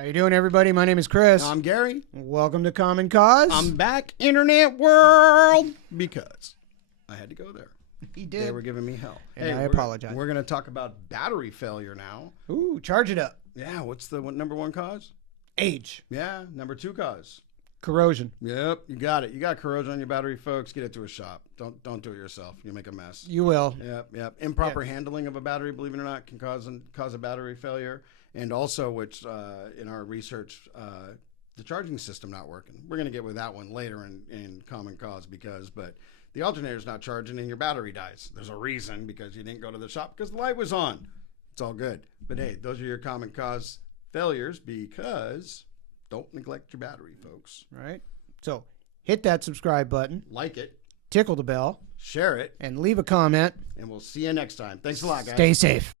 How you doing, everybody? My name is Chris. I'm Gary. Welcome to Common Cause. I'm back, internet world, because I had to go there. He did. They were giving me hell. And I apologize. We're going to talk about battery failure now. Ooh, charge it up. Yeah, what's the number one cause? Age. Yeah, number two cause. Corrosion. Yep, you got it. You got corrosion on your battery, folks. Get it to a shop. Don't do it yourself. You'll make a mess. You will. Yep. Improper handling of a battery, believe it or not, can cause a battery failure. And also, which in our research, the charging system not working. We're going to get with that one later in Common Cause but the alternator's not charging and your battery dies. There's a reason, because you didn't go to the shop because the light was on. It's all good. But hey, those are your Common Cause failures, because don't neglect your battery, folks. Right. So hit that subscribe button, Like it, tickle the bell, share it, and leave a comment. and we'll see you next time. Thanks a lot, guys. Stay safe.